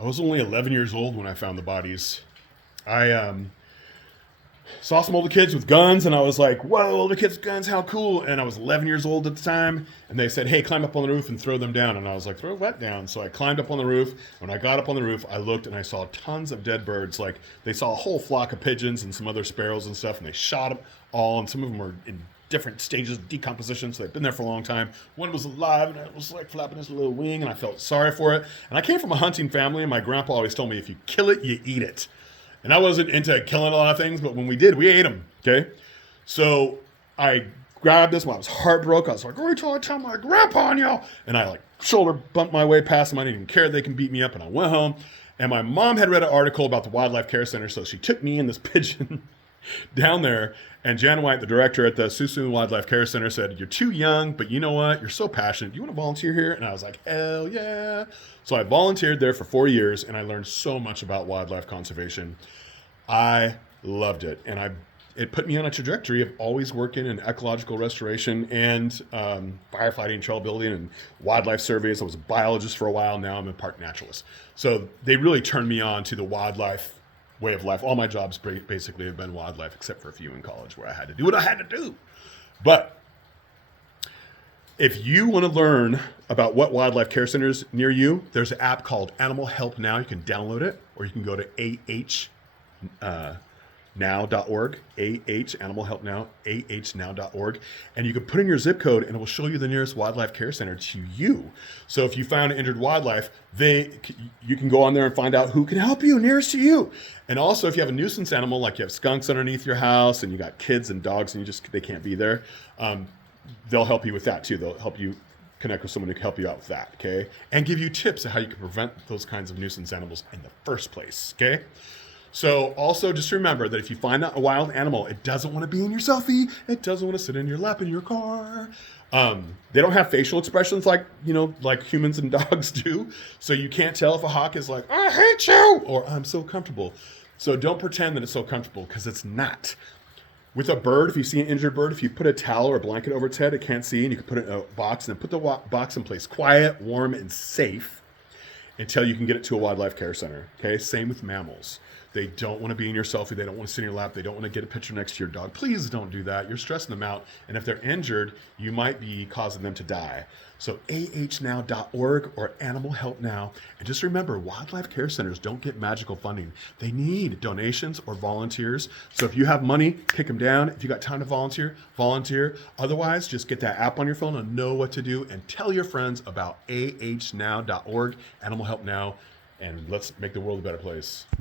I was only 11 years old when I found the bodies. I saw some older kids with guns, and I was like, whoa, older kids with guns, how cool. And I was 11 years old at the time, and they said, hey, climb up on the roof and throw them down. And I was like, throw what down? So I climbed up on the roof. When I got up on the roof, I looked and I saw tons of dead birds. Like, they saw a whole flock of pigeons and some other sparrows and stuff, and they shot them all, and some of them were in different stages of decomposition, so they've been there for a long time. One was alive, and it was like flapping his little wing, and I felt sorry for it. And I came from a hunting family, and my grandpa always told me, if you kill it, you eat it. And I wasn't into killing a lot of things, but when we did, we ate them. Okay. So I grabbed this one. I was heartbroken. I was like, wait till I tell my grandpa and y'all. And I like shoulder bumped my way past them. I didn't even care. They can beat me up. And I went home. And my mom had read an article about the Wildlife Care Center. So she took me and this pigeon down there. And Jan White, the director at the Suisun Wildlife Care Center, said, you're too young, but you know what? You're so passionate. Do you want to volunteer here? And I was like, hell yeah. So I volunteered there for 4 years, and I learned so much about wildlife conservation. I loved it. And it put me on a trajectory of always working in ecological restoration and firefighting, trail building, and wildlife surveys. I was a biologist for a while. Now I'm a park naturalist. So they really turned me on to the wildlife way of life. All my jobs basically have been wildlife, except for a few in college where I had to do what I had to do. But if you want to learn about what wildlife care centers near you, there's an app called Animal Help Now. You can download it, or you can go to now.org, Animal Help Now, ahnow.org, and you can put in your zip code and it will show you the nearest wildlife care center to you. So if you found injured wildlife, you can go on there and find out who can help you nearest to you. And also if you have a nuisance animal, like you have skunks underneath your house and you got kids and dogs and they can't be there, they'll help you with that too. They'll help you connect with someone who can help you out with that, okay? And give you tips on how you can prevent those kinds of nuisance animals in the first place, okay? So also just remember that if you find a wild animal, it doesn't want to be in your selfie. It doesn't want to sit in your lap in your car. They don't have facial expressions like humans and dogs do. So you can't tell if a hawk is like, I hate you, or I'm so comfortable. So don't pretend that it's so comfortable, because it's not. With a bird, if you see an injured bird, if you put a towel or a blanket over its head, it can't see, and you can put it in a box, and then put the box in place quiet, warm, and safe until you can get it to a wildlife care center. Okay, same with mammals. They don't want to be in your selfie. They don't want to sit in your lap. They don't want to get a picture next to your dog. Please don't do that. You're stressing them out. And if they're injured, you might be causing them to die. So ahnow.org or Animal Help Now. And just remember, wildlife care centers don't get magical funding. They need donations or volunteers. So if you have money, kick them down. If you got time to volunteer, volunteer. Otherwise, just get that app on your phone and know what to do, and tell your friends about ahnow.org, Animal Help Now, and let's make the world a better place.